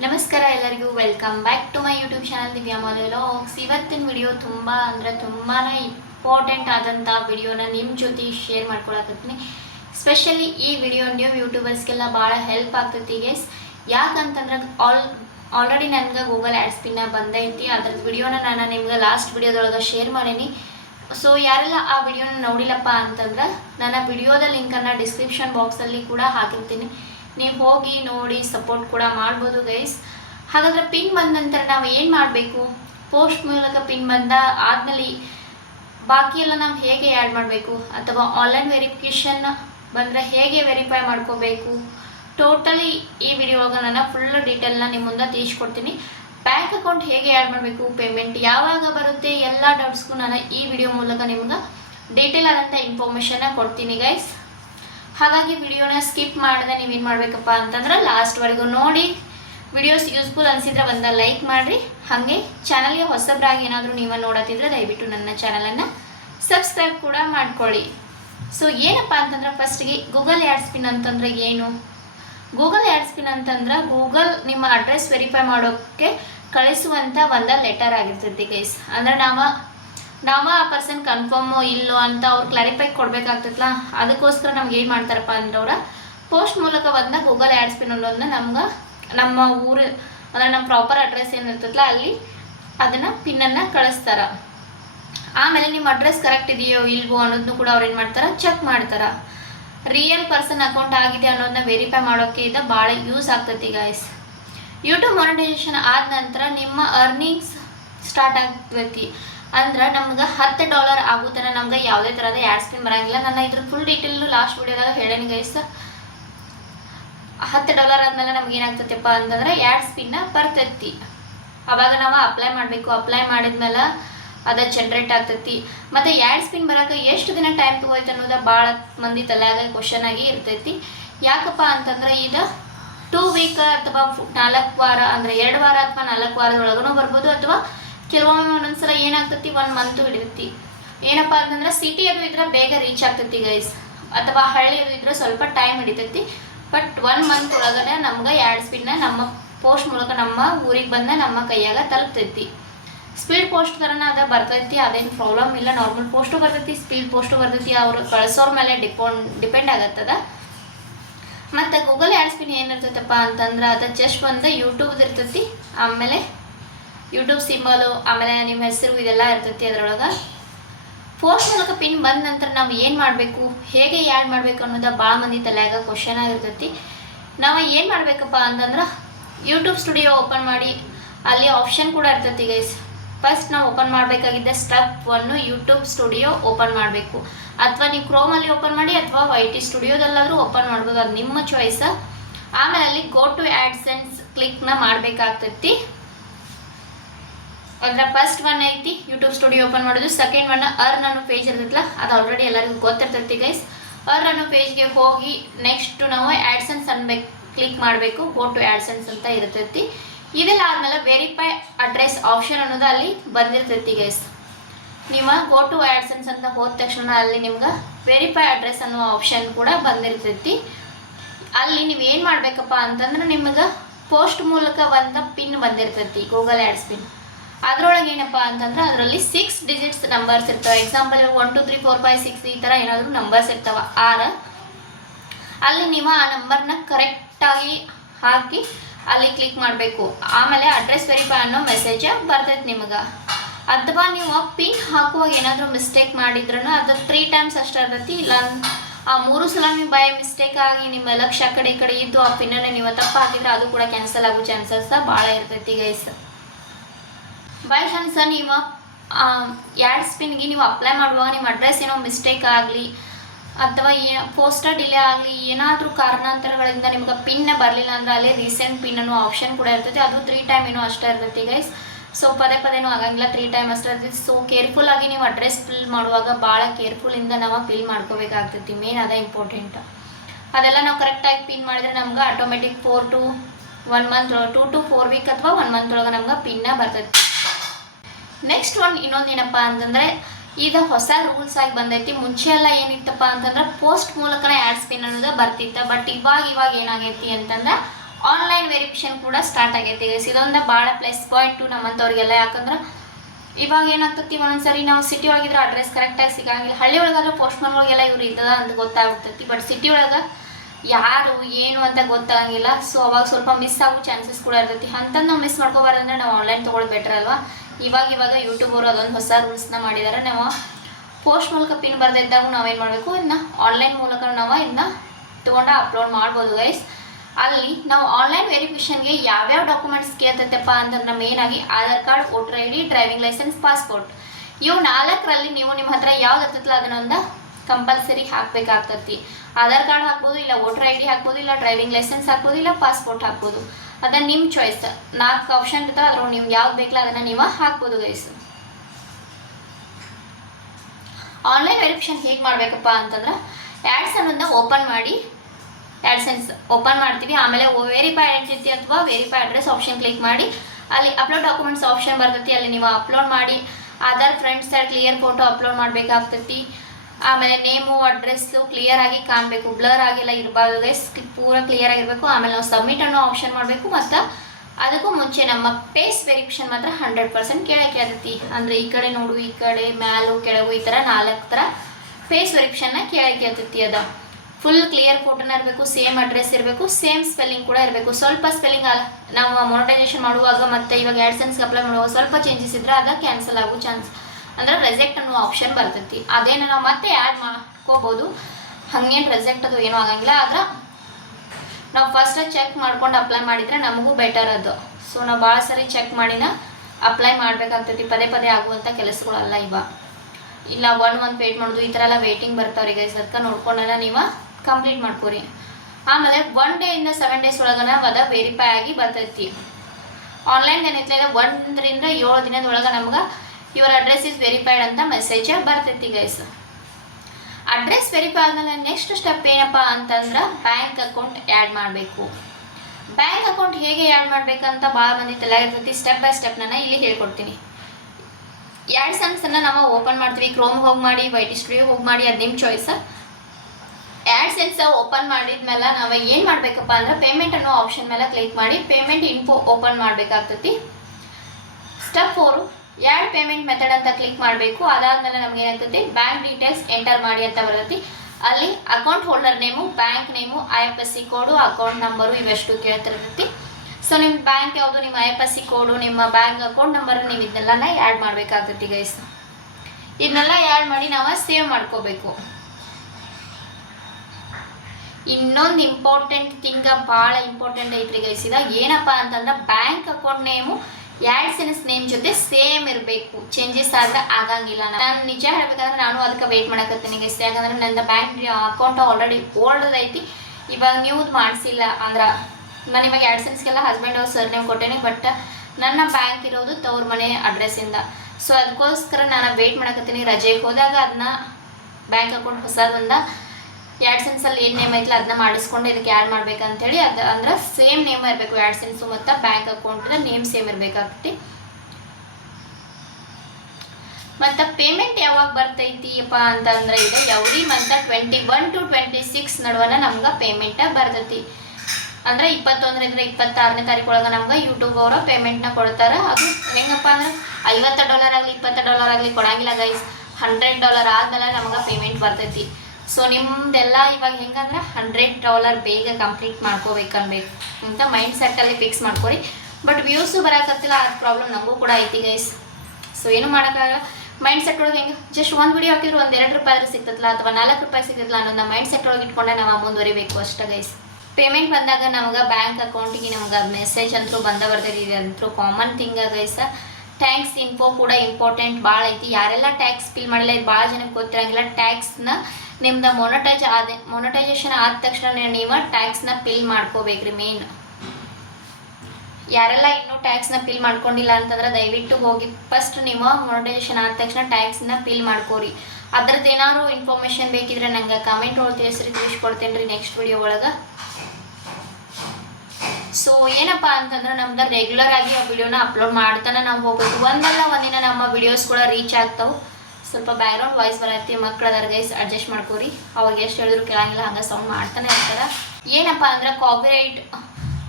ನಮಸ್ಕಾರ ಎಲ್ಲರಿಗೂ welcome back to my YouTube channel Divya Malu vlogs. ಇವತ್ತಿನ ವಿಡಿಯೋ ತುಂಬಾ ಇಂಪಾರ್ಟೆಂಟ್ ಆದಂಥ ವಿಡಿಯೋನ ನಿಮ್ಮ ಜೊತೆ ಶೇರ್ ಮಾಡ್ಕೊಳಕತ್ತೀನಿ. ಸ್ಪೆಷಲಿ ಈ ವಿಡಿಯೋ ನ್ಯೂ ಯೂಟ್ಯೂಬರ್ಸ್ಗೆಲ್ಲ ಭಾಳ ಹೆಲ್ಪ್ ಆಗ್ತೈತಿ ಗೈಸ್. ಯಾಕಂತಂದ್ರೆ ಆಲ್ರೆಡಿ ನನಗೆ ಗೂಗಲ್ ಆ್ಯಡ್ಸ್ ಪಿನ್ನ ಬಂದೈತಿ. ಅದ್ರದ್ದು ವಿಡಿಯೋನ ನಾನು ನಿಮ್ಗೆ ಲಾಸ್ಟ್ ವಿಡಿಯೋದೊಳಗೆ ಶೇರ್ ಮಾಡೀನಿ. ಸೊ ಯಾರೆಲ್ಲ ಆ ವಿಡಿಯೋನ ನೋಡಿಲ್ಲಪ್ಪ ಅಂತಂದ್ರೆ ನನ್ನ ವಿಡಿಯೋದ ಲಿಂಕನ್ನು ಡಿಸ್ಕ್ರಿಪ್ಷನ್ ಬಾಕ್ಸಲ್ಲಿ ಕೂಡ ಹಾಕಿರ್ತೀನಿ. ನೀವು ಹೋಗಿ ನೋಡಿ ಸಪೋರ್ಟ್ ಕೂಡ ಮಾಡ್ಬೋದು ಗೈಸ್. ಹಾಗಾದರೆ ಪಿನ್ ಬಂದ ನಂತರ ನಾವು ಏನು ಮಾಡಬೇಕು? ಪೋಸ್ಟ್ ಮೂಲಕ ಪಿನ್ ಬಂದ ಆದ್ಮೇಲೆ ಬಾಕಿ ಎಲ್ಲ ನಾವು ಹೇಗೆ ಆ್ಯಡ್ ಮಾಡಬೇಕು, ಅಥವಾ ಆನ್ಲೈನ್ ವೆರಿಫಿಕೇಷನ್ ಬಂದರೆ ಹೇಗೆ ವೆರಿಫೈ ಮಾಡ್ಕೋಬೇಕು, ಟೋಟಲಿ ಈ ವಿಡಿಯೋಗೆ ನಾನು ಫುಲ್ ಡೀಟೇಲ್ನ ನಿಮ್ಮ ಮುಂದೆ ತಿಳಿಸ್ಕೊಡ್ತೀನಿ. ಬ್ಯಾಂಕ್ ಅಕೌಂಟ್ ಹೇಗೆ ಆ್ಯಡ್ ಮಾಡಬೇಕು, ಪೇಮೆಂಟ್ ಯಾವಾಗ ಬರುತ್ತೆ, ಎಲ್ಲ ಡೌಟ್ಸ್ಗೂ ನಾನು ಈ ವಿಡಿಯೋ ಮೂಲಕ ನಿಮ್ಗೆ ಡೀಟೇಲ್ ಆದಂಥ ಇನ್ಫಾರ್ಮೇಷನ್ನ ಕೊಡ್ತೀನಿ ಗೈಸ್. ಹಾಗಾಗಿ ವಿಡಿಯೋನ ಸ್ಕಿಪ್ ಮಾಡದೆ ನೀವೇನು ಮಾಡಬೇಕಪ್ಪ ಅಂತಂದ್ರೆ ಲಾಸ್ಟ್ವರೆಗೂ ನೋಡಿ. ವಿಡಿಯೋಸ್ ಯೂಸ್ಫುಲ್ ಅನಿಸಿದ್ರೆ ಒಂದು ಲೈಕ್ ಮಾಡಿರಿ. ಹಾಗೆ ಚಾನಲ್ಗೆ ಹೊಸಬ್ರಾಗಿ ಏನಾದರೂ ನೀವು ನೋಡತ್ತಿದ್ರೆ ದಯವಿಟ್ಟು ನನ್ನ ಚಾನಲನ್ನು ಸಬ್ಸ್ಕ್ರೈಬ್ ಕೂಡ ಮಾಡ್ಕೊಳ್ಳಿ. ಸೊ ಏನಪ್ಪ ಅಂತಂದ್ರೆ ಫಸ್ಟ್ಗೆ ಗೂಗಲ್ ಆ್ಯಡ್ಸ್ ಪಿನ್ ಅಂತಂದ್ರೆ ಏನು? ಗೂಗಲ್ ಆ್ಯಡ್ಸ್ ಪಿನ್ ಅಂತಂದ್ರೆ ಗೂಗಲ್ ನಿಮ್ಮ ಅಡ್ರೆಸ್ ವೆರಿಫೈ ಮಾಡೋಕ್ಕೆ ಕಳಿಸುವಂಥ ಒಂದು ಲೆಟರ್ ಆಗಿರ್ತೈತಿ ಗೈಸ್. ಅಂದ್ರೆ ನಾವು ಆ ಪರ್ಸನ್ ಕನ್ಫರ್ಮೋ ಇಲ್ಲೋ ಅಂತ ಅವ್ರು ಕ್ಲಾರಿಫೈ ಕೊಡಬೇಕಾಗ್ತೈತಲ್ಲ, ಅದಕ್ಕೋಸ್ಕರ ನಮ್ಗೆ ಏನು ಮಾಡ್ತಾರಪ್ಪ ಅಂದ್ರೆ ಅವ್ರ ಪೋಸ್ಟ್ ಮೂಲಕ ಬಂದ ಗೂಗಲ್ ಆ್ಯಡ್ಸ್ ಪಿನ್ ಅನ್ನೋದನ್ನ ನಮ್ಗೆ ನಮ್ಮ ಊರು ಅಂದರೆ ನಮ್ಮ ಪ್ರಾಪರ್ ಅಡ್ರೆಸ್ ಏನಿರ್ತೈತಲ್ಲ ಅಲ್ಲಿ ಅದನ್ನು ಪಿನ್ನನ್ನು ಕಳಿಸ್ತಾರೆ. ಆಮೇಲೆ ನಿಮ್ಮ ಅಡ್ರೆಸ್ ಕರೆಕ್ಟ್ ಇದೆಯೋ ಇಲ್ವೋ ಅನ್ನೋದನ್ನು ಕೂಡ ಅವ್ರು ಏನು ಮಾಡ್ತಾರೆ, ಚೆಕ್ ಮಾಡ್ತಾರೆ. ರಿಯಲ್ ಪರ್ಸನ್ ಅಕೌಂಟ್ ಆಗಿದೆ ಅನ್ನೋದನ್ನ ವೆರಿಫೈ ಮಾಡೋಕ್ಕೆ ಇದು ಭಾಳ ಯೂಸ್ ಆಗ್ತೈತಿ ಗೈಸ್. ಯೂಟ್ಯೂಬ್ ಮಾನಿಟೈಸೇಷನ್ ಆದ ನಂತರ ನಿಮ್ಮ ಅರ್ನಿಂಗ್ಸ್ ಸ್ಟಾರ್ಟ್ ಆಗ್ತೈತಿ. ಅಂದ್ರೆ ನಮ್ಗೆ $10 ಆಗೋ ಥರ ನಮ್ಗೆ ಯಾವುದೇ ಥರದ ಆ್ಯಡ್ಸ್ ಪಿನ್ ಬರೋಂಗಿಲ್ಲ. ನಾನು ಇದ್ರ ಫುಲ್ ಡೀಟೇಲು ಲಾಸ್ಟ್ ವಿಡಿಯೋದಾಗ ಹೇಳೇನಿ ಗೈಸ್. $10 ಆದಮೇಲೆ ನಮ್ಗೆ ಏನಾಗ್ತೈತಪ್ಪ ಅಂತಂದ್ರೆ ಆ್ಯಡ್ಸ್ ಪಿನ್ನ ಬರ್ತೈತಿ. ಅವಾಗ ನಾವು ಅಪ್ಲೈ ಮಾಡಬೇಕು. ಅಪ್ಲೈ ಮಾಡಿದ್ಮೇಲೆ ಅದು ಜನ್ರೇಟ್ ಆಗ್ತೈತಿ. ಮತ್ತು ಆ್ಯಡ್ಸ್ ಪಿನ್ ಬರೋಕೆ ಎಷ್ಟು ದಿನ ಟೈಮ್ ತೊಗೋಯ್ತು ಅನ್ನೋದು ಭಾಳ ಮಂದಿ ತಲೆಯಾಗ ಕ್ವಶನ್ ಆಗಿ ಇರ್ತೈತಿ. ಯಾಕಪ್ಪ ಅಂತಂದ್ರೆ ಇದು 2 ವೀಕ್ ಅಥವಾ 4 ವಾರ ಅಂದರೆ 2 ವಾರ ಅಥವಾ 4 ವಾರದೊಳಗೂ ಬರ್ಬೋದು, ಅಥವಾ ಕೆಲವೊಮ್ಮೆ ಒಂದೊಂದ್ಸಲ ಏನಾಗ್ತೈತಿ 1 ಮಂತ್ ಹಿಡಿತೈತಿ. ಏನಪ್ಪ ಅಂತಂದ್ರೆ ಸಿಟಿ ಅದು ಇದ್ರೆ ಬೇಗ ರೀಚ್ ಆಗ್ತೈತಿ ಗೈಸ್, ಅಥವಾ ಹಳ್ಳಿ ಅದು ಇದ್ರೆ ಸ್ವಲ್ಪ ಟೈಮ್ ಹಿಡಿತೈತಿ. ಬಟ್ 1 ಮಂತ್ ಒಳಗಡೆ ನಮ್ಗೆ ಆ್ಯಡ್ಸ್ ಪಿನ್ನ ನಮ್ಮ ಪೋಸ್ಟ್ ಮೂಲಕ ನಮ್ಮ ಊರಿಗೆ ಬಂದ ನಮ್ಮ ಕೈಯಾಗ ತಲುಪ್ತೈತಿ. ಸ್ಪೀಡ್ ಪೋಸ್ಟ್ ಥರನ ಅದ ಬರ್ತೈತಿ, ಅದೇನು ಪ್ರಾಬ್ಲಮ್ ಇಲ್ಲ. ನಾರ್ಮಲ್ ಪೋಸ್ಟು ಬರ್ತೈತಿ, ಸ್ಪೀಡ್ ಪೋಸ್ಟು ಬರ್ತೈತಿ. ಅವರು ಕಳಿಸೋರ ಮೇಲೆ ಡಿಪೆಂಡ್ ಆಗತ್ತದ. ಮತ್ತು ಗೂಗಲ್ ಆ್ಯಡ್ಸ್ ಪಿನ್ ಏನಿರ್ತೈತಪ್ಪ ಅಂತಂದ್ರೆ ಅದು ಜಸ್ಟ್ ಒಂದು ಯೂಟ್ಯೂಬ್ದು ಇರ್ತೈತಿ, ಆಮೇಲೆ ಯೂಟ್ಯೂಬ್ ಸಿಂಬಲು, ಆಮೇಲೆ ನಿಮ್ಮ ಹೆಸರು ಇದೆಲ್ಲ ಇರ್ತೈತಿ ಅದರೊಳಗೆ. ಪೋಸ್ಟ್ ಮೂಲಕ ಪಿನ್ ಬಂದ ನಂತರ ನಾವು ಏನು ಮಾಡಬೇಕು, ಹೇಗೆ ಆ್ಯಡ್ ಮಾಡಬೇಕು ಅನ್ನೋದು ಭಾಳ ಮಂದಿ ತಲೆಯಾಗ ಕ್ವಶನ್ ಆಗಿರ್ತೈತಿ. ನಾವು ಏನು ಮಾಡಬೇಕಪ್ಪ ಅಂತಂದ್ರೆ ಯೂಟ್ಯೂಬ್ ಸ್ಟುಡಿಯೋ ಓಪನ್ ಮಾಡಿ, ಅಲ್ಲಿ ಆಪ್ಷನ್ ಕೂಡ ಇರ್ತೈತಿ ಗೈಸ್. ಫಸ್ಟ್ ನಾವು ಓಪನ್ ಮಾಡಬೇಕಾಗಿದ್ದ ಸ್ಟೆಪ್ 1 ಯೂಟ್ಯೂಬ್ ಸ್ಟುಡಿಯೋ ಓಪನ್ ಮಾಡಬೇಕು. ಅಥವಾ ನೀವು ಕ್ರೋಮಲ್ಲಿ ಓಪನ್ ಮಾಡಿ ಅಥವಾ YT ಸ್ಟುಡಿಯೋದಲ್ಲಾದರೂ ಓಪನ್ ಮಾಡ್ಬೋದು, ಅದು ನಿಮ್ಮ ಚಾಯ್ಸ್. ಆಮೇಲೆ ಅಲ್ಲಿ ಗೋ ಟು ಆ್ಯಡ್ಸೆನ್ಸ್ ಕ್ಲಿಕ್ನ ಮಾಡಬೇಕಾಗ್ತೈತಿ. ಅಂದ್ರೆ ಫಸ್ಟ್ 1 ಐತಿ ಯೂಟ್ಯೂಬ್ ಸ್ಟುಡಿಯೋ ಓಪನ್ ಮಾಡೋದು. ಸೆಕೆಂಡ್ 1 ಅರ್ನ್ ಅನ್ನೋ ಪೇಜ್ ಇರ್ತೈತಲ್ಲ, ಅದು ಆಲ್ರೆಡಿ ಎಲ್ಲರಿಗೂ ಗೊತ್ತಿರ್ತೈತಿ ಗೈಸ್. ಅರ್ನ್ ಅನ್ನೋ ಪೇಜ್ಗೆ ಹೋಗಿ ನೆಕ್ಸ್ಟ್ ನಾವು ಆ್ಯಡ್ಸೆನ್ಸ್ ಅನ್ಬೇಕು ಕ್ಲಿಕ್ ಮಾಡಬೇಕು. ಗೋ ಟು ಆ್ಯಡ್ಸೆನ್ಸ್ ಅಂತ ಇರ್ತೈತಿ. ಇದೆಲ್ಲ ಆದಮೇಲೆ ವೆರಿಫೈ ಅಡ್ರೆಸ್ ಆಪ್ಷನ್ ಅನ್ನೋದು ಅಲ್ಲಿ ಬಂದಿರ್ತೈತಿ ಗೈಸ್. ನೀವು ಗೋ ಟು ಆ್ಯಡ್ಸೆನ್ಸ್ ಅಂತ ಹೋದ ತಕ್ಷಣ ಅಲ್ಲಿ ನಿಮ್ಗೆ ವೆರಿಫೈ ಅಡ್ರೆಸ್ ಅನ್ನೋ ಆಪ್ಷನ್ ಕೂಡ ಬಂದಿರ್ತೈತಿ. ಅಲ್ಲಿ ನೀವು ಏನು ಮಾಡಬೇಕಪ್ಪ ಅಂತಂದ್ರೆ ನಿಮಗೆ ಪೋಸ್ಟ್ ಮೂಲಕ ಒಂದು ಪಿನ್ ಬಂದಿರ್ತೈತಿ, ಗೂಗಲ್ ಆ್ಯಡ್ಸ್ ಪಿನ್. ಅದರೊಳಗೆ ಏನಪ್ಪ ಅಂತಂದ್ರೆ ಅದರಲ್ಲಿ 6 ಡಿಜಿಟ್ಸ್ ನಂಬರ್ಸ್ ಇರ್ತವೆ. ಎಕ್ಸಾಂಪಲ್ 1 2 3 4 5 6 ಈ ಥರ ಏನಾದರೂ ನಂಬರ್ಸ್ ಇರ್ತವೆ 6. ಅಲ್ಲಿ ನೀವು ಆ ನಂಬರ್ನ ಕರೆಕ್ಟಾಗಿ ಹಾಕಿ ಅಲ್ಲಿ ಕ್ಲಿಕ್ ಮಾಡಬೇಕು. ಆಮೇಲೆ ಅಡ್ರೆಸ್ ವೆರಿಫೈ ಅನ್ನೋ ಮೆಸೇಜ್ ಬರ್ತೈತೆ ನಿಮಗೆ. ಅಥವಾ ನೀವು ಪಿನ್ ಹಾಕುವಾಗ ಏನಾದರೂ ಮಿಸ್ಟೇಕ್ ಮಾಡಿದ್ರೂ ಅದು 3 ಟೈಮ್ಸ್ ಅಷ್ಟೇ ಇರ್ತೈತಿ. ಇಲ್ಲ ಆ 3 ಸಲ ನೀವು ಬೈ ಮಿಸ್ಟೇಕ್ ಆಗಿ ನಿಮ್ಮ ಲಕ್ಷ ಆ ಕಡೆ ಇದ್ದು ಆ ಪಿನ್ನನ್ನು ನೀವು ತಪ್ಪು ಹಾಕಿದ್ರೆ ಅದು ಕೂಡ ಕ್ಯಾನ್ಸಲ್ ಆಗೋ ಚಾನ್ಸಸ್ ಭಾಳ ಇರ್ತೈತಿ ಗೈಸ್. ಬೈ ಚಾನ್ಸ್ ನೀವು ಆ್ಯಡ್ಸ್ ಪಿನ್ಗೆ ನೀವು ಅಪ್ಲೈ ಮಾಡುವಾಗ ನಿಮ್ಮ ಅಡ್ರೆಸ್ ಏನೋ ಮಿಸ್ಟೇಕ್ ಆಗಲಿ ಅಥವಾ ಪೋಸ್ಟರ್ ಡಿಲೇ ಆಗಲಿ, ಏನಾದರೂ ಕಾರಣಾಂತರಗಳಿಂದ ನಿಮ್ಗೆ ಪಿನ್ ಬರಲಿಲ್ಲ ಅಂದ್ರೆ ಅಲ್ಲಿ ರೀಸೆಂಟ್ ಪಿನ್ ಅನ್ನೋ ಆಪ್ಷನ್ ಕೂಡ ಇರ್ತೈತಿ. ಅದು 3 ಟೈಮ್ ಏನೋ ಅಷ್ಟೇ ಇರ್ತೈತಿ ಗೈಸ್. ಸೊ ಪದೇನೂ ಆಗಂಗಿಲ್ಲ, 3 ಟೈಮ್ ಅಷ್ಟೇ ಇರ್ತೈತಿ. ಸೊ ಕೇರ್ಫುಲ್ಲಾಗಿ ನೀವು ಅಡ್ರೆಸ್ ಫಿಲ್ ಮಾಡುವಾಗ ಭಾಳ ಕೇರ್ಫುಲ್ಲಿಂದ ನಾವು ಫಿಲ್ ಮಾಡ್ಕೋಬೇಕಾಗ್ತೈತಿ. ಮೇನ್ ಅದೇ ಇಂಪಾರ್ಟೆಂಟ್. ಅದೆಲ್ಲ ನಾವು ಕರೆಕ್ಟಾಗಿ ಪಿನ್ ಮಾಡಿದ್ರೆ ನಮ್ಗೆ automatic 4 to 1 month 2 to 4 week ಅಥವಾ 1 ಮಂತ್ ಒಳಗೆ ನಮ್ಗೆ ಪಿನ್ನ ಬರ್ತೈತಿ. ನೆಕ್ಸ್ಟ್ ಇನ್ನೊಂದೇನಪ್ಪ ಅಂತಂದರೆ ಈಗ ಹೊಸ ರೂಲ್ಸ್ ಆಗಿ ಬಂದೈತಿ. ಮುಂಚೆ ಎಲ್ಲ ಏನಿತ್ತಪ್ಪ ಅಂತಂದ್ರೆ ಪೋಸ್ಟ್ ಮೂಲಕನೇ ಆ್ಯಡ್ಸ್ ಪಿನ್ ಅನ್ನೋದು ಬರ್ತಿತ್ತು. ಬಟ್ ಇವಾಗ ಏನಾಗೈತಿ ಅಂತಂದ್ರೆ ಆನ್ಲೈನ್ ವೆರಿಫಿಕೇಶನ್ ಕೂಡ ಸ್ಟಾರ್ಟ್ ಆಗೈತಿ ಗೈಸ್. ಇದೊಂದು ಭಾಳ ಪ್ಲಸ್ ಪಾಯಿಂಟು ನಮ್ಮಂಥವ್ರಿಗೆಲ್ಲ. ಯಾಕಂದ್ರೆ ಇವಾಗ ಏನಾಗ್ತೈತಿ ಒಂದೊಂದ್ಸರಿ ನಾವು ಸಿಟಿ ಒಳಗಿದ್ರೆ ಅಡ್ರೆಸ್ ಕರೆಕ್ಟಾಗಿ ಸಿಗಂಗಿಲ್ಲ. ಹಳ್ಳಿ ಒಳಗಾದ್ರೆ ಪೋಸ್ಟ್ಮನ್ ಒಳಗೆಲ್ಲ ಇವ್ರು ಇದ್ದದ ಅಂತ ಗೊತ್ತಾಗ್ಬಿಡ್ತೈತಿ. ಬಟ್ ಸಿಟಿ ಒಳಗೆ ಯಾರು ಏನು ಅಂತ ಗೊತ್ತಾಗಂಗಿಲ್ಲ. ಸೊ ಅವಾಗ ಸ್ವಲ್ಪ ಮಿಸ್ ಆಗೋ ಚಾನ್ಸಸ್ ಕೂಡ ಇರ್ತೈತಿ. ಅಂಥದ್ದು ನಾವು ಮಿಸ್ ಮಾಡ್ಕೋಬಾರ್ದಂದ್ರೆ ನಾವು ಆನ್ಲೈನ್ ತೊಗೊಳ್ಳೋದು ಬೆಟರ್ ಅಲ್ವಾ. ಇವಾಗ ಯೂಟ್ಯೂಬ್ ಅವರು ಅದೊಂದು ಹೊಸ ರೂಲ್ಸ್ನ ಮಾಡಿದ್ದಾರೆ. ನಾವು ಪೋಸ್ಟ್ ಮೂಲಕ ಪಿನ್ ಬರ್ದಿದ್ದಾಗ ನಾವೇನು ಮಾಡಬೇಕು, ಇದನ್ನ ಆನ್ಲೈನ್ ಮೂಲಕ ನಾವು ಇದನ್ನ ತೊಗೊಂಡು ಅಪ್ಲೋಡ್ ಮಾಡ್ಬೋದು ಗೈಸ್. ಅಲ್ಲಿ ನಾವು ಆನ್ಲೈನ್ ವೆರಿಫಿಕೇಷನ್ಗೆ ಯಾವ್ಯಾವ ಡಾಕ್ಯುಮೆಂಟ್ಸ್ ಕೇಳ್ತೈತಪ್ಪ ಅಂತಂದ್ರೆ ಮೇನಾಗಿ Aadhaar card, voter I D, driving licence, passport. ಇವು 4ರಲ್ಲಿ ನೀವು ನಿಮ್ಮ ಹತ್ರ ಯಾವ್ದು ಇರ್ತೈತಲ್ಲ ಅದನ್ನೊಂದು ಕಂಪಲ್ಸರಿ ಹಾಕಬೇಕಾಗ್ತೈತಿ. ಆಧಾರ್ ಕಾರ್ಡ್ ಹಾಕ್ಬೋದು, ಇಲ್ಲ ವೋಟರ್ ಐ ಡಿ ಹಾಕ್ಬೋದು, ಇಲ್ಲ ಡ್ರೈವಿಂಗ್ ಲೈಸೆನ್ಸ್ ಹಾಕ್ಬೋದು, ಇಲ್ಲ ಪಾಸ್ಪೋರ್ಟ್ ಹಾಕ್ಬೋದು. ಅದನ್ನು ನಿಮ್ಮ ಚಾಯ್ಸ್. 4 ಆಪ್ಷನ್ ಇರ್ತಾವೆ, ಅದ್ರೊಳಗೆ ನೀವು ಯಾವ್ದು ಬೇಕಲ್ಲ ಅದನ್ನು ನೀವು ಹಾಕ್ಬೋದು ಗೈಸ್. ಆನ್ಲೈನ್ ವೆರಿಫಿಕೇಷನ್ ಹೇಗೆ ಮಾಡಬೇಕಪ್ಪ ಅಂತಂದ್ರೆ ಆ್ಯಡ್ಸ್ ಅನ್ನೋದನ್ನ ಓಪನ್ ಮಾಡಿ ಆ್ಯಡ್ಸೆನ್ಸ್ ಓಪನ್ ಮಾಡ್ತೀವಿ. ಆಮೇಲೆ ವೆರಿಫೈ ಐಡೆಂಟಿಟಿ ಅಥವಾ ವೆರಿಫೈ ಅಡ್ರೆಸ್ ಆಪ್ಷನ್ ಕ್ಲಿಕ್ ಮಾಡಿ ಅಲ್ಲಿ ಅಪ್ಲೋಡ್ ಡಾಕ್ಯುಮೆಂಟ್ಸ್ ಆಪ್ಷನ್ ಬರ್ತೈತಿ. ಅಲ್ಲಿ ನೀವು ಅಪ್ಲೋಡ್ ಮಾಡಿ Aadhaar front side clear photo upload ಮಾಡಬೇಕಾಗ್ತೈತಿ. ಆಮೇಲೆ ನೇಮು ಅಡ್ರೆಸ್ಸು ಕ್ಲಿಯರ್ ಆಗಿ ಕಾಣಬೇಕು, ಬ್ಲರ್ ಆಗಿಲ್ಲ ಇರಬಾರ್ದು ಗೈಸ್, ಪೂರ ಕ್ಲಿಯರ್ ಆಗಿರಬೇಕು. ಆಮೇಲೆ ನಾವು ಸಬ್ಮಿಟ್ ಅನ್ನೋ ಆಪ್ಷನ್ ಮಾಡಬೇಕು. ಮತ್ತು ಅದಕ್ಕೂ ಮುಂಚೆ ನಮ್ಮ ಫೇಸ್ ವೆರಿಫಿಕೇಷನ್ ಮಾತ್ರ 100% ಕೇಳಕ್ಕೆ ಆಗ್ತೈತಿ. ಅಂದರೆ ಈ ಕಡೆ ನೋಡು, ಈ ಕಡೆ ಮ್ಯಾಲು ಕೆಳಗು ಈ ಥರ 4 ಥರ ಫೇಸ್ ವೆರಿಫಿಕೇಷನ್ನ ಕೇಳಕ್ಕೆ ಆಗ್ತೈತಿ. ಅದು ಫುಲ್ ಕ್ಲಿಯರ್ ಫೋಟೋನ ಇರಬೇಕು, ಸೇಮ್ ಅಡ್ರೆಸ್ ಇರಬೇಕು, ಸೇಮ್ ಸ್ಪೆಲ್ಲಿಂಗ್ ಕೂಡ ಇರಬೇಕು. ಸ್ವಲ್ಪ ಸ್ಪೆಲ್ಲಿಂಗ್ ನಾವು ಮೊನಟೈಸೇಷನ್ ಮಾಡುವಾಗ ಮತ್ತು ಇವಾಗ ಆ್ಯಡ್ಸೆನ್ಸ್ಗೆ ಅಪ್ಲೈ ಮಾಡುವಾಗ ಸ್ವಲ್ಪ ಚೇಂಜಸ್ ಇದ್ದರೆ ಅದು ಕ್ಯಾನ್ಸಲ್ ಆಗೋ ಚಾನ್ಸ್, ಅಂದರೆ ರೆಜೆಕ್ಟ್ ಅನ್ನೋ ಆಪ್ಷನ್ ಬರ್ತೈತಿ. ಅದೇನು ನಾವು ಮತ್ತೆ ಆ್ಯಡ್ ಮಾಡ್ಕೋಬೋದು, ಹಾಗೇನು ರೆಜೆಕ್ಟ್ ಅದು ಏನೂ ಆಗಂಗಿಲ್ಲ. ಆದ್ರೆ ನಾವು ಫಸ್ಟ್ ಚೆಕ್ ಮಾಡ್ಕೊಂಡು ಅಪ್ಲೈ ಮಾಡಿದರೆ ನಮಗೂ ಬೆಟರ್ ಅದು. ಸೊ ನಾವು ಭಾಳ ಸರಿ ಚೆಕ್ ಮಾಡಿನ ಅಪ್ಲೈ ಮಾಡಬೇಕಾಗ್ತೈತಿ. ಪದೇ ಪದೇ ಆಗುವಂಥ ಕೆಲಸಗಳಲ್ಲ ಇವ. ಇಲ್ಲ ಒನ್ ವೇಟ್ ಮಾಡೋದು ಈ ಥರ ಎಲ್ಲ ವೇಟಿಂಗ್ ಬರ್ತಾವ್ರಿ ಗೈಸ್. ಅದಕ್ಕೆ ನೋಡ್ಕೊಂಡೆಲ್ಲ ನೀವು ಕಂಪ್ಲೀಟ್ ಮಾಡ್ಕೊರಿ. ಆಮೇಲೆ 1 ಡೇ ಇಂದ 7 ಡೇಸ್ ಒಳಗನ ಅದ ವೆರಿಫೈ ಆಗಿ ಬರ್ತೈತಿ. ಆನ್ಲೈನ್ ಏನೈತಿ 1 ರಿಂದ 7 ದಿನದೊಳಗೆ ನಮ್ಗೆ ಯುವರ್ ಅಡ್ರೆಸ್ ಇಸ್ ವೆರಿಫೈಡ್ ಅಂತ ಮೆಸೇಜ್ ಬರ್ತೈತಿ ಗೈಸ್. ಅಡ್ರೆಸ್ ವೆರಿಫೈ ಆದಮೇಲೆ ನೆಕ್ಸ್ಟ್ ಸ್ಟೆಪ್ ಏನಪ್ಪ ಅಂತಂದ್ರೆ ಬ್ಯಾಂಕ್ ಅಕೌಂಟ್ ಆ್ಯಡ್ ಮಾಡಬೇಕು. ಬ್ಯಾಂಕ್ ಅಕೌಂಟ್ ಹೇಗೆ ಆ್ಯಡ್ ಮಾಡಬೇಕಂತ ಭಾಳ ಮಂದಿ ತಲೆ ಇರ್ತೈತಿ. ಸ್ಟೆಪ್ ಬೈ ಸ್ಟೆಪ್ ನಾನು ಇಲ್ಲಿ ಹೇಳ್ಕೊಡ್ತೀನಿ. ಆ್ಯಡ್ಸೆನ್ಸನ್ನು ನಾವು ಓಪನ್ ಮಾಡ್ತೀವಿ. ಕ್ರೋಮ್ಗೆ ಹೋಗಿ ಮಾಡಿ, ವೈಟಿ ಸ್ಟುಡಿಯೋ ಹೋಗಿ ಮಾಡಿ, ಅದು ನಿಮ್ಮ ಚಾಯ್ಸ್. ಆ್ಯಡ್ಸೆನ್ಸ್ ಓಪನ್ ಮಾಡಿದ್ಮೇಲೆ ನಾವು ಏನು ಮಾಡಬೇಕಪ್ಪ ಅಂದ್ರೆ ಪೇಮೆಂಟ್ ಅನ್ನೋ ಆಪ್ಷನ್ ಮೇಲೆ ಕ್ಲಿಕ್ ಮಾಡಿ ಪೇಮೆಂಟ್ ಇನ್ಫೋ ಓಪನ್ ಮಾಡಬೇಕಾಗ್ತೈತಿ. ಸ್ಟೆಪ್ 4 ಆ್ಯಡ್ ಪೇಮೆಂಟ್ ಮೆಥಡ್ ಅಂತ ಕ್ಲಿಕ್ ಮಾಡಬೇಕು. ಅದಾದಮೇಲೆ ನಮ್ಗೆ ಏನಾಗ್ತೈತಿ ಬ್ಯಾಂಕ್ ಡೀಟೇಲ್ಸ್ ಎಂಟರ್ ಮಾಡಿ ಅಂತ ಬರ್ತೈತಿ. ಅಲ್ಲಿ account holder name, bank name, IFSC ಕೋಡು, ಅಕೌಂಟ್ ನಂಬರು ಇವೆಷ್ಟು ಕೇಳ್ತಿರ್ತೈತಿ. ಸೊ ನಿಮ್ಮ ಬ್ಯಾಂಕ್ ಯಾವುದು, ನಿಮ್ಮ IFSC ಕೋಡು, ನಿಮ್ಮ ಬ್ಯಾಂಕ್ ಅಕೌಂಟ್ ನಂಬರ್ ನೀವು ಇದನ್ನೆಲ್ಲ ಆ್ಯಡ್ ಮಾಡಬೇಕಾಗ್ತೈತಿ ಗೈಸ್. ಇದನ್ನೆಲ್ಲ ಆ್ಯಡ್ ಮಾಡಿ ನಾವು ಸೇವ್ ಮಾಡ್ಕೋಬೇಕು. ಇನ್ನೊಂದು ಇಂಪಾರ್ಟೆಂಟ್ ಥಿಂಗ್ ಭಾಳ ಇಂಪಾರ್ಟೆಂಟ್ ಐತ್ರಿ ಗೈಸ್. ಇದಾಗ ಏನಪ್ಪ ಅಂತಂದ್ರೆ bank account name AdSense name ಜೊತೆ ಸೇಮ್ ಇರಬೇಕು, ಚೇಂಜಸ್ ಆದ್ರೆ ಆಗಂಗಿಲ್ಲ. ನಾನು ನಿಜ ಹೇಳ್ಬೇಕಂದ್ರೆ ನಾನು ಅದಕ್ಕೆ ವೆಯ್ಟ್ ಮಾಡಕತ್ತೀನಿ ಗೈಸ್. ಯಾಕಂದ್ರೆ ನನ್ನ ಬ್ಯಾಂಕ್ ಅಕೌಂಟ್ ಆಲ್ರೆಡಿ ಓಲ್ಡ್ ಐತಿ, ಇವಾಗ ನ್ಯೂದ್ ಮಾಡಿಸಿಲ್ಲ. ಅಂದ್ರೆ ನಾನು ಇವಾಗ ಆ್ಯಡ್ಸೆನ್ಸ್ಗೆಲ್ಲ ಹಸ್ಬೆಂಡ್ ಅವ್ರ ಸರ್ ನೇಮ್ ಕೊಟ್ಟೇನೆ, ಬಟ್ ನನ್ನ ಬ್ಯಾಂಕ್ ಇರೋದು ತವ್ರ ಮನೆ ಅಡ್ರೆಸ್ಸಿಂದ. ಸೊ ಅದಕ್ಕೋಸ್ಕರ ನಾನು ವೆಯ್ಟ್ ಮಾಡಕತ್ತೀನಿ. ರಜೆಗೆ ಹೋದಾಗ ಅದನ್ನ ಬ್ಯಾಂಕ್ ಅಕೌಂಟ್ ಹೊಸದೊಂದ ಆ್ಯಡ್ಸೆನ್ಸಲ್ಲಿ ಏನು ನೇಮ್ ಐತಲ್ಲ ಅದನ್ನ ಮಾಡಿಸ್ಕೊಂಡು ಇದಕ್ಕೆ ಆ್ಯಡ್ ಮಾಡ್ಬೇಕಂತೇಳಿ. ಅದು ಅಂದ್ರೆ ಸೇಮ್ ನೇಮ್ ಇರಬೇಕು. ಆ್ಯಡ್ಸೆನ್ಸು ಮತ್ತು ಬ್ಯಾಂಕ್ ಅಕೌಂಟಿನ ನೇಮ್ ಸೇಮ್ ಇರಬೇಕಾಗ್ತೈತಿ. ಮತ್ತು ಪೇಮೆಂಟ್ ಯಾವಾಗ ಬರ್ತೈತಿಯಪ್ಪ ಅಂತಂದ್ರೆ ಇದು ಎವ್ರಿ ಮಂತ್ 21 to 26 ನಡುವನ ನಮ್ಗೆ ಪೇಮೆಂಟ ಬರ್ತೈತಿ. ಅಂದರೆ 21ರಿಂದ 26ನೇ ತಾರೀಕು ಒಳಗೆ ನಮ್ಗೆ ಯೂಟ್ಯೂಬ್ ಅವರು ಪೇಮೆಂಟ್ನ ಕೊಡ್ತಾರೆ. ಅದು ಹೆಂಗಪ್ಪ ಅಂದ್ರೆ $50 ಆಗಲಿ $20 ಆಗಲಿ ಕೊಡಂಗಿಲ್ಲ ಗೈಸ್. $100 ಆದಮೇಲೆ ನಮ್ಗೆ ಪೇಮೆಂಟ್ ಬರ್ತೈತಿ. ಸೊ ನಿಮ್ಮದೆಲ್ಲ ಇವಾಗ ಹೆಂಗಂದ್ರೆ $100 ಬೇಗ ಕಂಪ್ಲೀಟ್ ಮಾಡ್ಕೋಬೇಕನ್ಬೇಕು ಅಂತ ಮೈಂಡ್ ಸೆಟ್ಟಲ್ಲಿ ಫಿಕ್ಸ್ ಮಾಡ್ಕೊರಿ. ಬಟ್ ವ್ಯೂಸು ಬರೋಕತ್ತಿಲ್ಲ, ಅದು ಪ್ರಾಬ್ಲಮ್ ನಮಗೂ ಕೂಡ ಐತಿ ಗೈಸ್. ಸೊ ಏನು ಮಾಡೋಕ್ಕಾಗಲ್ಲ. ಮೈಂಡ್ ಸೆಟ್ ಒಳಗೆ ಹೆಂಗೆ ಜಸ್ಟ್ ಒಂದು ವಿಡಿಯೋ ಹಾಕಿದ್ರು ಒಂದು $2 ಆದರೂ ಸಿಗ್ತದಲ್ಲ ಅಥವಾ $4 ಸಿಗ್ತದಲ್ಲ ಅನ್ನೋದನ್ನ ಮೈಂಡ್ ಸೆಟ್ ಒಳಗೆ ಇಟ್ಕೊಂಡೆ ನಾವು ಮುಂದುವರಿಬೇಕು ಅಷ್ಟೇ ಗೈಸ್. ಪೇಮೆಂಟ್ ಬಂದಾಗ ನಮ್ಗೆ ಬ್ಯಾಂಕ್ ಅಕೌಂಟಿಗೆ ನಮ್ಗೆ ಮೆಸೇಜ್ ಅಂತೂ ಬರ್ತೈತಿ. ಇದಂತೂ common thing guys. Tax info ಕೂಡ ಇಂಪಾರ್ಟೆಂಟ್ ಭಾಳ ಐತಿ. ಯಾರೆಲ್ಲ ಟ್ಯಾಕ್ಸ್ ಫಿಲ್ ಮಾಡಿಲ್ಲ ಇದು ಭಾಳ ಜನಕ್ಕೆ ಗೊತ್ತಿರಂಗಿಲ್ಲ. ಟ್ಯಾಕ್ಸ್ನ ನಿಮ್ದು ಮೊನಟೈಸೇಷನ್ ಆದ ತಕ್ಷಣ ನೀವು ಟ್ಯಾಕ್ಸ್ನ ಫಿಲ್ ಮಾಡ್ಕೋಬೇಕ್ರಿ. ಮೇನ್ ಯಾರೆಲ್ಲ ಇನ್ನೂ ಟ್ಯಾಕ್ಸ್ನ ಫಿಲ್ ಮಾಡ್ಕೊಂಡಿಲ್ಲ ಅಂತಂದ್ರೆ ದಯವಿಟ್ಟು ಹೋಗಿ ಫಸ್ಟ್ ನೀವು ಮೊನಟೈಸೇಷನ್ ಆದ ತಕ್ಷಣ ಟ್ಯಾಕ್ಸ್ನ ಫಿಲ್ ಮಾಡ್ಕೋರಿ. ಅದ್ರದ್ದು ಏನಾದ್ರು ಇನ್ಫಾರ್ಮೇಷನ್ ಬೇಕಿದ್ರೆ ನಂಗೆ ಕಮೆಂಟ್ ಒಳಗೆ ತಿಳಿಸ್ಕೊಡ್ತೇನೆ ರೀ ನೆಕ್ಸ್ಟ್ ವಿಡಿಯೋ ಒಳಗೆ. ಸೊ ಏನಪ್ಪ ಅಂತಂದ್ರೆ ನಮ್ದು ರೆಗ್ಯುಲರ್ ಆಗಿ ಆ ವಿಡಿಯೋನ ಅಪ್ಲೋಡ್ ಮಾಡ್ತಾನೆ ನಾವು ಹೋಗ್ಬೇಕು. ಒಂದಲ್ಲ ಒಂದಿನ ನಮ್ಮ ವಿಡಿಯೋಸ್ ಕೂಡ ರೀಚ್ ಆಗ್ತಾವೆ. ಸ್ವಲ್ಪ ಬ್ಯಾಕ್ಗ್ರೌಂಡ್ ವಾಯ್ಸ್ ಬರತ್ತಿ, ಮಕ್ಳು ಅದಾರ ಗೈಸ್, ಅಡ್ಜಸ್ಟ್ ಮಾಡ್ಕೋರಿ. ಅವಾಗ ಎಷ್ಟು ಹೇಳಿದ್ರು ಕೇಳಂಗಿಲ್ಲ, ಹಂಗೆ ಸೌಂಡ್ ಮಾಡ್ತಾನೆ ಇರ್ತಾರೆ. ಏನಪ್ಪ ಅಂದ್ರೆ ಕಾಪಿರೈಟ್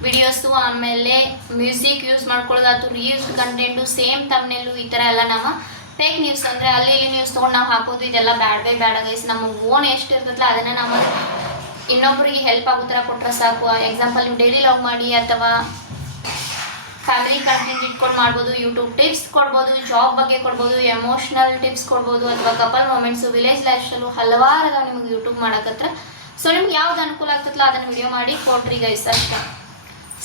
ವಿಡಿಯೋಸು, ಆಮೇಲೆ ಮ್ಯೂಸಿಕ್ ಯೂಸ್ ಮಾಡ್ಕೊಳ್ಳೋದು, ಅದು ರೀಲ್ಸ್ ಕಂಟೆಂಟು, ಸೇಮ್ ತಮ್ನೆಲ್ಲು, ಈ ಥರ ಎಲ್ಲ ನಮ್ಮ ಫೇಕ್ ನ್ಯೂಸ್ ಅಂದರೆ ಅಲ್ಲಿ ಇಲ್ಲಿ ನ್ಯೂಸ್ ತೊಗೊಂಡು ನಾವು ಹಾಕೋದು, ಇದೆಲ್ಲ ಬೇಡ ಗೈಸ್. ನಮ್ಮ ಓನ್ ಎಷ್ಟು ಇರ್ತದಲ್ಲ ಅದನ್ನು ನಾವು ಇನ್ನೊಬ್ಬರಿಗೆ ಹೆಲ್ಪ್ ಆಗೋ ಥರ ಕೊಟ್ಟರೆ ಸಾಕು. ಎಕ್ಸಾಂಪಲ್ ನೀವು ಡೈಲಿ ಲಾಗ್ ಮಾಡಿ ಅಥವಾ ಫ್ಯಾಮಿಲಿ ಕಂಟೆಂಟ್ ಇಟ್ಕೊಂಡು ಮಾಡ್ಬೋದು, ಯೂಟ್ಯೂಬ್ ಟಿಪ್ಸ್ ಕೊಡ್ಬೋದು, ಜಾಬ್ ಬಗ್ಗೆ ಕೊಡ್ಬೋದು, ಎಮೋಷ್ನಲ್ ಟಿಪ್ಸ್ ಕೊಡ್ಬೋದು, ಅಥವಾ couple movements, village life style, ಹಲವಾರು ಅದಾವ ನಿಮಗೆ ಯೂಟ್ಯೂಬ್ ಮಾಡೋಕತ್ರ. ಸೊ ನಿಮ್ಗೆ ಯಾವ್ದು ಅನುಕೂಲ ಆಗ್ತದಲ್ಲ ಅದನ್ನು ವಿಡಿಯೋ ಮಾಡಿ ಕೊಡ್ರಿ ಗೈಸ್ ಅಷ್ಟೇ.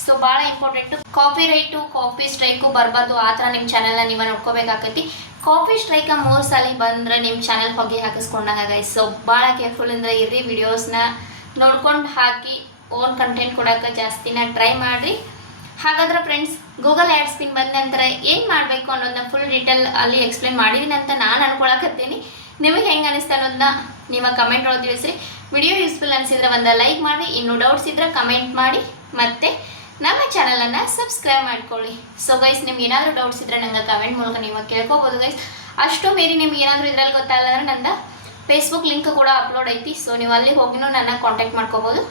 ಸೊ ಭಾಳ important, copy right, copy strike ಬರಬಾರ್ದು. ಆ ಥರ ನಿಮ್ಮ ಚಾನಲ್ನ ನೀವು ನೋಡ್ಕೋಬೇಕಾಗೈತಿ. ಕಾಪಿ ಸ್ಟ್ರೈಕ 3 ಸಲ ಬಂದರೆ ನಿಮ್ಮ ಚಾನಲ್ ಹೊಗೆ ಹಾಕಿಸ್ಕೊಂಡಾಗ ಗೈಸ್. ಸೊ ಭಾಳ ಕೇರ್ಫುಲ್ಲಿಂದ ಇರ್ರಿ, ವಿಡಿಯೋಸ್ನ ನೋಡ್ಕೊಂಡು ಹಾಕಿ ಓನ್ ಕಂಟೆಂಟ್ ಕೊಡೋಕೆ ಜಾಸ್ತಿನ ಟ್ರೈ ಮಾಡಿರಿ. ಹಾಗಾದ್ರೆ ಫ್ರೆಂಡ್ಸ್, ಗೂಗಲ್ ಆ್ಯಡ್ಸ್ ಪಿನ್ ಬಂದ ನಂತರ ಏನು ಮಾಡಬೇಕು ಅನ್ನೋದನ್ನ ಫುಲ್ ಡೀಟೇಲ್ ಅಲ್ಲಿ ಎಕ್ಸ್ಪ್ಲೇನ್ ಮಾಡಿದ್ದೀನಿ ಅಂತ ನಾನು ಅನ್ಕೊಳಕತ್ತೀನಿ. ನಿಮಗೆ ಹೆಂಗೆ ಅನಿಸ್ತಾ ಅನ್ನೋದನ್ನ ನಿಮ್ಮ ಕಮೆಂಟ್ ಒಳಗೆ ತಿಳಿಸ್ರಿ. ವಿಡಿಯೋ ಯೂಸ್ಫುಲ್ ಅನಿಸಿದ್ರೆ ಒಂದು ಲೈಕ್ ಮಾಡಿ, ಇನ್ನೂ ಡೌಟ್ಸ್ ಇದ್ದರೆ ಕಮೆಂಟ್ ಮಾಡಿ, ಮತ್ತು ನಮ್ಮ ಚಾನಲನ್ನು ಸಬ್ಸ್ಕ್ರೈಬ್ ಮಾಡ್ಕೊಳ್ಳಿ. ಸೊ ಗೈಸ್, ನಿಮ್ಗೆ ಏನಾದರೂ ಡೌಟ್ಸ್ ಇದ್ದರೆ ನಂಗೆ ಕಮೆಂಟ್ ಮೂಲಕ ನೀವು ಕೇಳ್ಕೊಬೋದು ಗೈಸ್. ಅಷ್ಟು ಮೀರಿ ನಿಮ್ಗೆ ಏನಾದರೂ ಇದರಲ್ಲಿ ಗೊತ್ತಾಗಲ್ಲ ಅಂದರೆ ನಂದು ಫೇಸ್ಬುಕ್ ಲಿಂಕ್ ಕೂಡ ಅಪ್ಲೋಡ್ ಐತಿ. ಸೊ ನೀವು ಅಲ್ಲಿ ಹೋಗಿನೂ ನನ್ನ ಕಾಂಟ್ಯಾಕ್ಟ್ ಮಾಡ್ಕೋಬೋದು.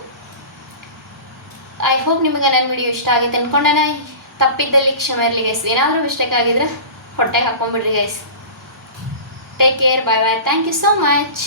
ಐ ಹೋಪ್ ನಿಮಗೆ ನನ್ನ ವಿಡಿಯೋ ಇಷ್ಟ ಆಗಿದೆ ಅಂದ್ಕೊಂಡೆ. ತಪ್ಪಿದ್ದಲ್ಲಿ ಕ್ಷಮೆ ಇರಲಿ ಗೈಸ್. ಏನಾದರೂ ಮಿಸ್ಟೇಕ್ ಆಗಿದ್ರೆ ಹೊಟ್ಟೆಗೆ ಹಾಕ್ಕೊಂಬಿಡ್ರಿ guys. Take care, bye bye, thank you so much.